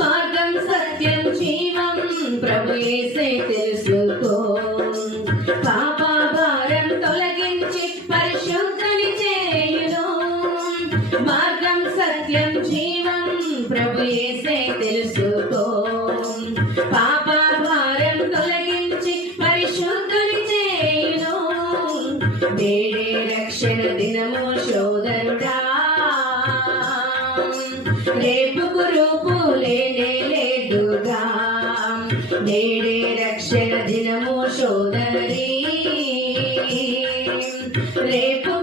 మార్గం సత్యం జీవం ప్రభు యేసే తెలుసుకో. పాప భారం తొలగించి పరిశుద్ధుని చేయును. మార్గం సత్యం జీవం ప్రభు యేసే తెలుసుకో. పాప భారం తొలగించి పరిశుద్ధుని చేయును. నేడే రక్షణ దినము సోదరుడా, రేపు రూపు లేనే లేదుగా. నేడే రక్షణ దినము సోదరి, రేపు